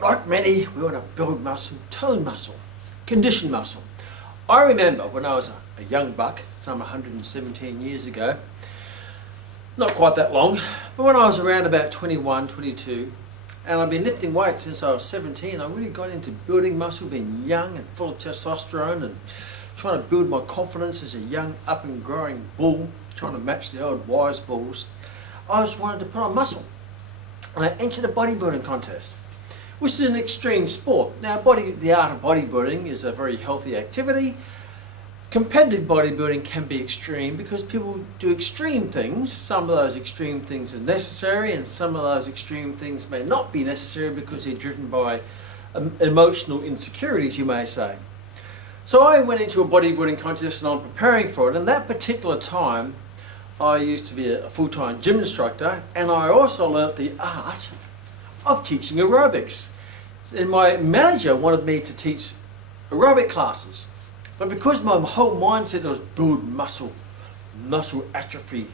Like many, we want to build muscle, tone muscle, condition muscle. I remember when I was a young buck, some 117 years ago, not quite that long, but when I was around about 21, 22, and I've been lifting weights since I was 17, I really got into building muscle, being young and full of testosterone and trying to build my confidence as a young up and growing bull, trying to match the old wise bulls. I just wanted to put on muscle. And I entered a bodybuilding contest, which is an extreme sport. Now, the art of bodybuilding is a very healthy activity. Competitive bodybuilding can be extreme because people do extreme things. Some of those extreme things are necessary, and some of those extreme things may not be necessary because they're driven by emotional insecurities, you may say. So I went into a bodybuilding contest and I'm preparing for it, and that particular time I used to be a full-time gym instructor, and I also learnt the art of teaching aerobics. And my manager wanted me to teach aerobic classes. But because my whole mindset was build muscle, muscle atrophy,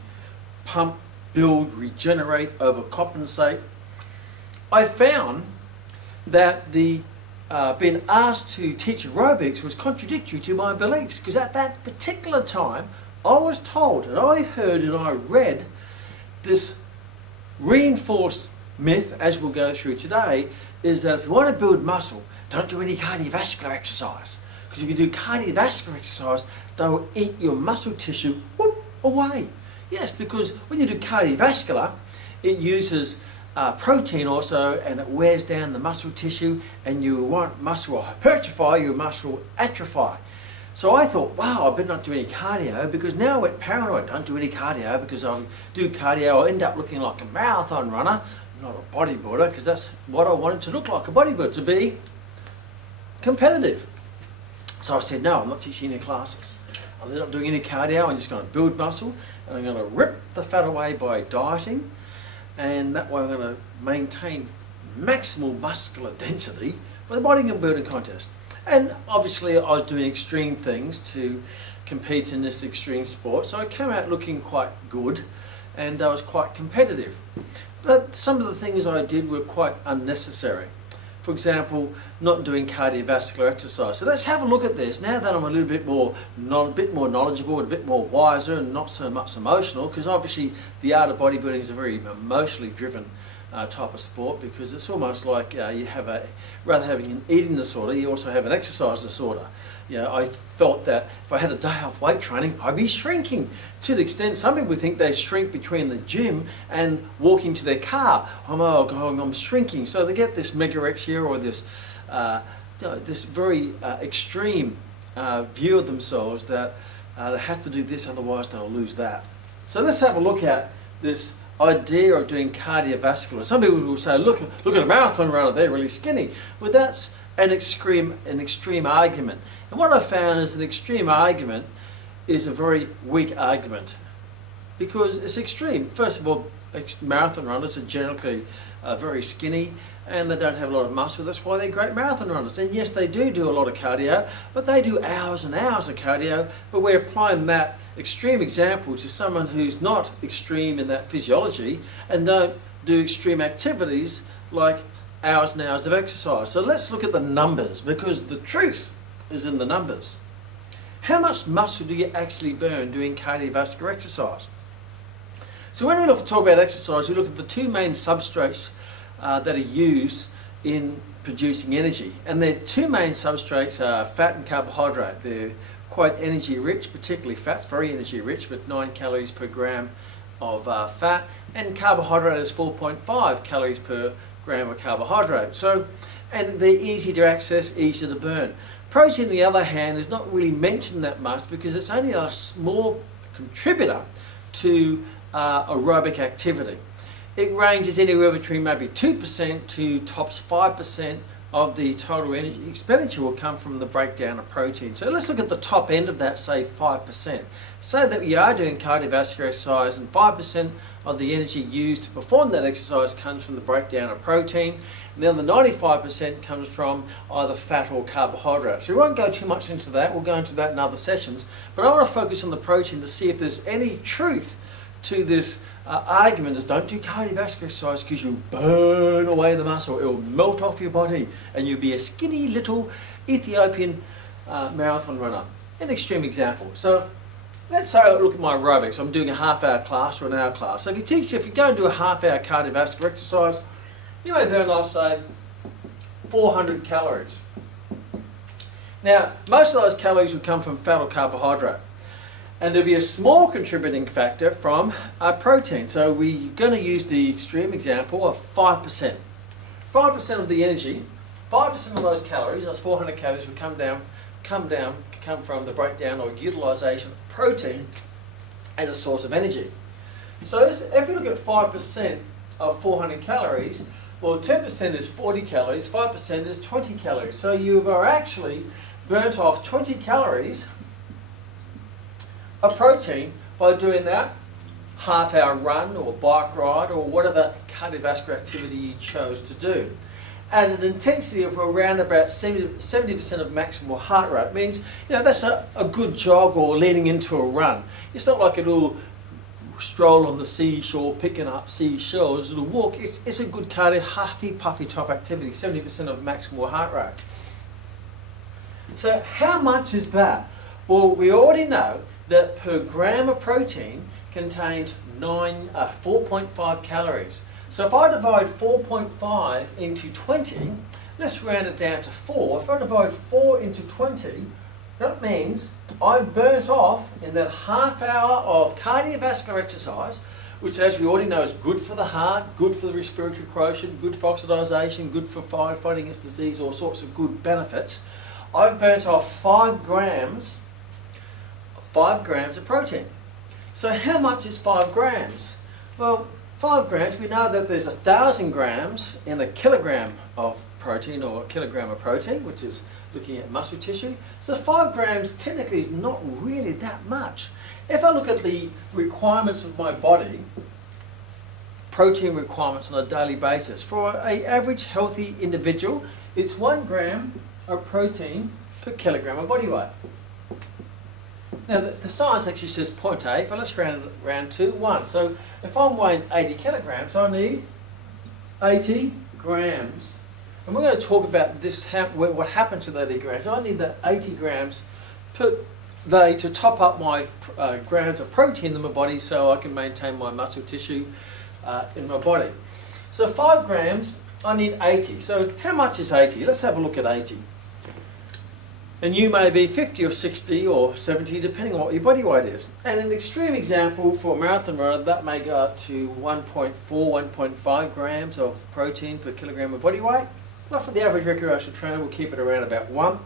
pump, build, regenerate, overcompensate, I found that being asked to teach aerobics was contradictory to my beliefs, because at that particular time I was told, and I heard and I read this reinforced myth, as we'll go through today, is that if you want to build muscle, don't do any cardiovascular exercise. Because if you do cardiovascular exercise, they will eat your muscle tissue away. Yes, because when you do cardiovascular, it uses protein also, and it wears down the muscle tissue, and you want muscle hypertrophy, your muscle atrophy. So I thought, wow, I better not do any cardio, because now I went paranoid. Don't do any cardio, because if I do cardio, I'll end up looking like a marathon runner, not a bodybuilder, because that's what I wanted to look like, a bodybuilder, to be competitive. So I said, no, I'm not teaching any classes. I'm not doing any cardio, I'm just going to build muscle, and I'm going to rip the fat away by dieting, and that way I'm going to maintain maximal muscular density for the bodybuilding contest. And obviously I was doing extreme things to compete in this extreme sport, so I came out looking quite good, and I was quite competitive. But some of the things I did were quite unnecessary. For example, not doing cardiovascular exercise. So let's have a look at this. Now that I'm a little bit more knowledgeable, a bit more wiser, and not so much emotional, because obviously the art of bodybuilding is a very emotionally driven type of sport, because it's almost like you have rather having an eating disorder, you also have an exercise disorder. You know, I felt that if I had a day off weight training, I'd be shrinking, to the extent some people think they shrink between the gym and walking to their car. I'm shrinking. So they get this megarexia, or this this very extreme view of themselves that they have to do this, otherwise they'll lose that. So let's have a look at this idea of doing cardiovascular. Some people will say, look at a marathon runner, they're really skinny. Well, that's an extreme argument. And what I found is an extreme argument is a very weak argument, because it's extreme. First of all, marathon runners are generally very skinny, and they don't have a lot of muscle. That's why they're great marathon runners. And yes, they do a lot of cardio, but they do hours and hours of cardio. But we're applying that extreme example to someone who's not extreme in that physiology and don't do extreme activities like hours and hours of exercise. So let's look at the numbers, because the truth is in the numbers. How much muscle do you actually burn doing cardiovascular exercise? So when we talk about exercise, we look at the two main substrates that are used in producing energy. And their two main substrates are fat and carbohydrate. They're quite energy rich, particularly fat's very energy rich, with 9 calories per gram of fat, and carbohydrate is 4.5 calories per gram of carbohydrate. So, and they're easy to access, easy to burn. Protein, on the other hand, is not really mentioned that much, because it's only a small contributor to aerobic activity. It ranges anywhere between maybe 2% to tops 5% of the total energy expenditure will come from the breakdown of protein. So let's look at the top end of that, say 5%. Say that you are doing cardiovascular exercise, and 5% of the energy used to perform that exercise comes from the breakdown of protein, and then the 95% comes from either fat or carbohydrates. So we won't go too much into that, we'll go into that in other sessions, but I want to focus on the protein to see if there's any truth to this argument is don't do cardiovascular exercise because you'll burn away the muscle, it'll melt off your body and you'll be a skinny little Ethiopian marathon runner. An extreme example. So let's say I look at my aerobics. I'm doing a half-hour class or an hour class. So if you go and do a half-hour cardiovascular exercise, you may burn, I'll say, 400 calories. Now, most of those calories would come from fat or carbohydrate. And there'll be a small contributing factor from protein. So we're going to use the extreme example of 5%. 5% of the energy, 5% of those calories, those 400 calories, would come from the breakdown or utilisation of protein as a source of energy. So if we look at 5% of 400 calories, well, 10% is 40 calories, 5% is 20 calories. So you are actually burnt off 20 calories of protein by doing that half-hour run or bike ride or whatever cardiovascular activity you chose to do. And an intensity of around about 70% of maximal heart rate means, that's a good jog or leading into a run. It's not like a little stroll on the seashore picking up seashells, a little walk. It's a good cardio, huffy puffy type activity, 70% of maximal heart rate. So how much is that? Well, we already know that per gram of protein contains 4.5 calories. So if I divide 4.5 into 20, let's round it down to 4. If I divide 4 into 20, that means I burnt off in that half hour of cardiovascular exercise, which as we already know is good for the heart, good for the respiratory quotient, good for oxidisation, good for fighting against disease, all sorts of good benefits. I've burnt off 5 grams of protein. So how much is 5 grams? Well, 5 grams, we know that there's 1,000 grams in a kilogram of protein, or a kilogram of protein, which is looking at muscle tissue. So 5 grams technically is not really that much. If I look at the requirements of my body, protein requirements on a daily basis, for an average healthy individual, it's 1 gram of protein per kilogram of body weight. Now the science actually says 0.8, but let's round to 1. So if I'm weighing 80 kilograms, I need 80 grams. And we're going to talk about this, what happens to the 80 grams. I need that 80 grams per day to top up my grams of protein in my body so I can maintain my muscle tissue in my body. So 5 grams, I need 80. So how much is 80? Let's have a look at 80. And you may be 50 or 60 or 70 depending on what your body weight is. And an extreme example for a marathon runner, that may go up to 1.4, 1.5 grams of protein per kilogram of body weight. But for the average recreational trainer, we'll keep it around about 1.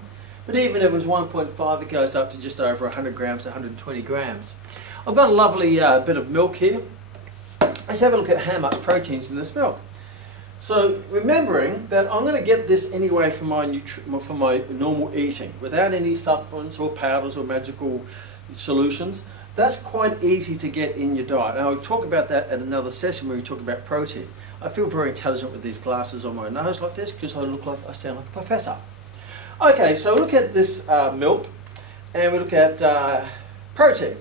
But even if it was 1.5, it goes up to just over 100 grams to 120 grams. I've got a lovely bit of milk here. Let's have a look at how much protein's in this milk. So remembering that I'm going to get this anyway from my normal eating, without any supplements or powders or magical solutions. That's quite easy to get in your diet. And I'll talk about that at another session where we talk about protein. I feel very intelligent with these glasses on my nose like this because I sound like a professor. Okay, so look at this milk, and we look at protein.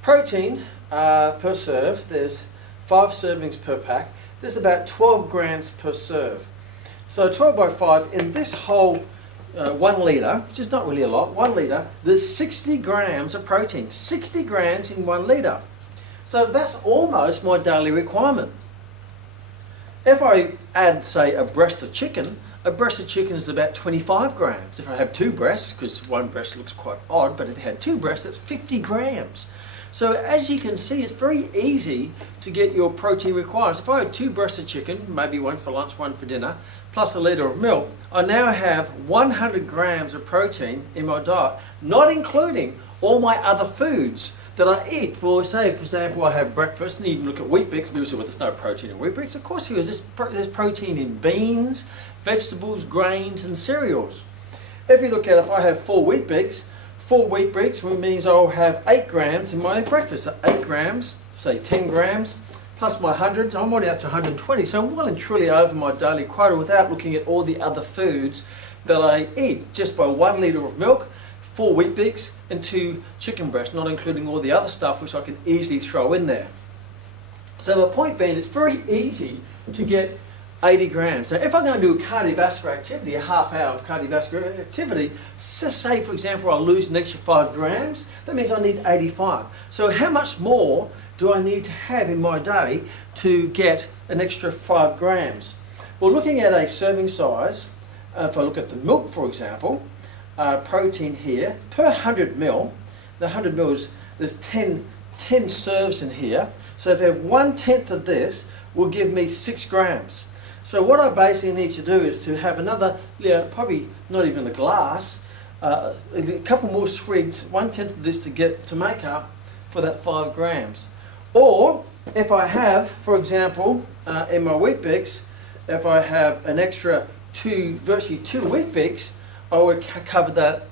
Protein per serve, there's 5 servings per pack. There's about 12 grams per serve. So 12 by 5, in this whole 1 litre, which is not really a lot, 1 litre, there's 60 grams of protein. 60 grams in 1 litre. So that's almost my daily requirement. If I add, say, a breast of chicken is about 25 grams. If I have 2 breasts, because 1 breast looks quite odd, but if I had 2 breasts, that's 50 grams. So as you can see, it's very easy to get your protein requirements. If I had 2 breasts of chicken, maybe 1 for lunch, 1 for dinner, plus a litre of milk, I now have 100 grams of protein in my diet, not including all my other foods that I eat. For example, I have breakfast, and even look at Weet Bix. People say, well, there's no protein in Weet Bix. Of course there is. There's protein in beans, vegetables, grains, and cereals. If you look at, if I have 4 Weet Bix, 4 Weet Bix means I'll have 8 grams in my breakfast. So 8 grams, say 10 grams, plus my 100, I'm already up to 120. So I'm well and truly over my daily quota without looking at all the other foods that I eat. Just by 1 litre of milk, 4 Weet Bix, and 2 chicken breasts, not including all the other stuff which I can easily throw in there. So the point being, it's very easy to get 80 grams. Now, if I'm going to do a cardiovascular activity, a half hour of cardiovascular activity, just say, for example, I'll lose an extra 5 grams, that means I need 85. So how much more do I need to have in my day to get an extra 5 grams? Well, looking at a serving size, if I look at the milk, for example, protein here, per 100 ml, the 100 ml there's 10 serves in here. So if I have 1/10 of this, will give me 6 grams. So what I basically need to do is to have another, probably not even a glass, a couple more swigs, 1/10 of this to make up for that 5 grams. Or if I have, for example, in my Weet-Bix, if I have an extra virtually 2 Weet-Bix, I would cover that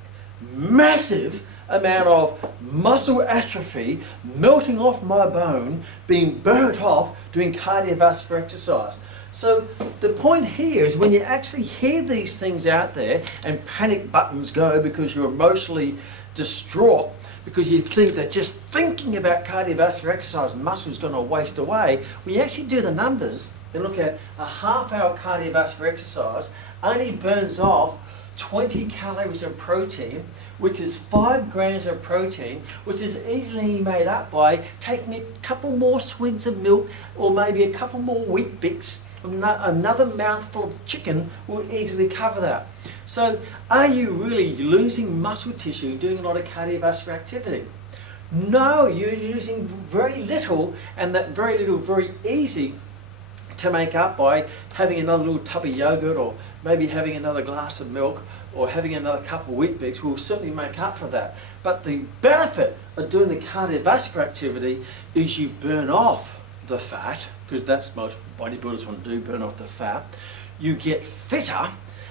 massive amount of muscle atrophy melting off my bone, being burnt off doing cardiovascular exercise. So the point here is when you actually hear these things out there and panic buttons go because you're emotionally distraught because you think that just thinking about cardiovascular exercise and muscle is going to waste away, when you actually do the numbers and look at a half-hour cardiovascular exercise, only burns off 20 calories of protein, which is 5 grams of protein, which is easily made up by taking a couple more swigs of milk or maybe a couple more Weet-Bix. Another mouthful of chicken will easily cover that. So are you really losing muscle tissue doing a lot of cardiovascular activity? No, you're using very little, and that very little very easy to make up by having another little tub of yogurt, or maybe having another glass of milk, or having another couple of Weet-Bix will certainly make up for that. But the benefit of doing the cardiovascular activity is you burn off the fat, because that's most bodybuilders want to do, burn off the fat. You get fitter,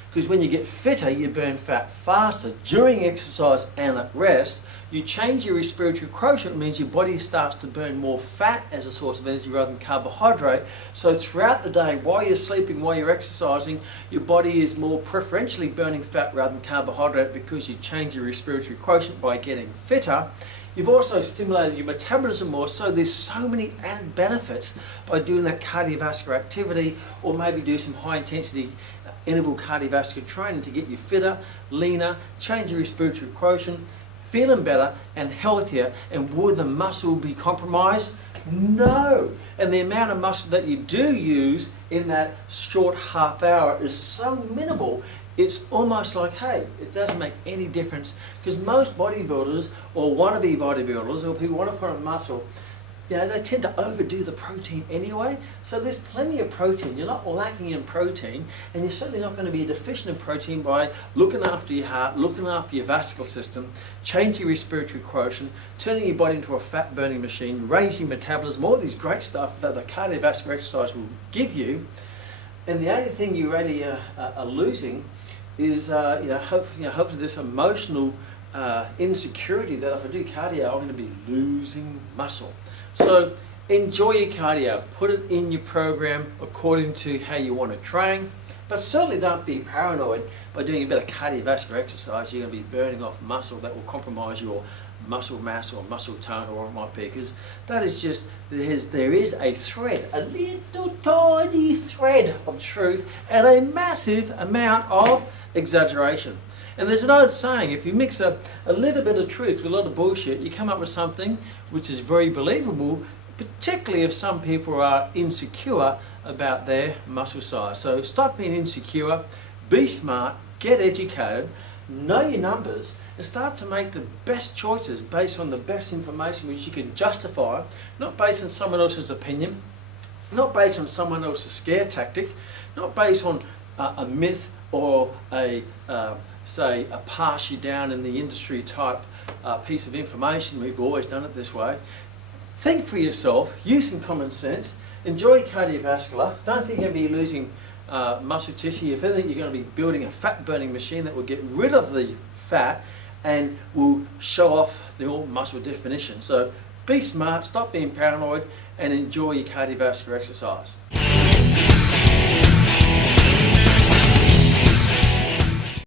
because when you get fitter, you burn fat faster during exercise and at rest. You change your respiratory quotient, means your body starts to burn more fat as a source of energy rather than carbohydrate. So throughout the day, while you're sleeping, while you're exercising, your body is more preferentially burning fat rather than carbohydrate because you change your respiratory quotient by getting fitter. You've also stimulated your metabolism more, so there's so many added benefits by doing that cardiovascular activity, or maybe do some high intensity interval cardiovascular training to get you fitter, leaner, change your respiratory quotient, feeling better and healthier. And would the muscle be compromised? No. And the amount of muscle that you do use in that short half hour is so minimal, it's almost like, hey, it doesn't make any difference, because most bodybuilders or wannabe bodybuilders or people who want to put on muscle, they tend to overdo the protein anyway. So there's plenty of protein. You're not lacking in protein, and you're certainly not going to be deficient in protein by looking after your heart, looking after your vascular system, changing your respiratory quotient, turning your body into a fat burning machine, raising metabolism, all these great stuff that the cardiovascular exercise will give you. And the only thing you really are losing is hopefully this emotional insecurity that if I do cardio, I'm going to be losing muscle. So enjoy your cardio, put it in your program according to how you want to train, but certainly don't be paranoid by doing a bit of cardiovascular exercise. You're going to be burning off muscle that will compromise your muscle mass or muscle tone or what it might be, because that is just, there is a thread, a little tiny thread of truth and a massive amount of exaggeration. And there's an old saying, if you mix a little bit of truth with a lot of bullshit, you come up with something which is very believable, particularly if some people are insecure about their muscle size. So stop being insecure, be smart, get educated, know your numbers, and start to make the best choices based on the best information which you can justify, not based on someone else's opinion, not based on someone else's scare tactic, not based on a myth or say a pass you down in the industry type piece of information. We've always done it this way. Think for yourself, use some common sense, enjoy cardiovascular. Don't think you're going to be losing muscle tissue. If anything, you're going to be building a fat burning machine that will get rid of the fat and will show off the all muscle definition. So be smart, stop being paranoid, and enjoy your cardiovascular exercise.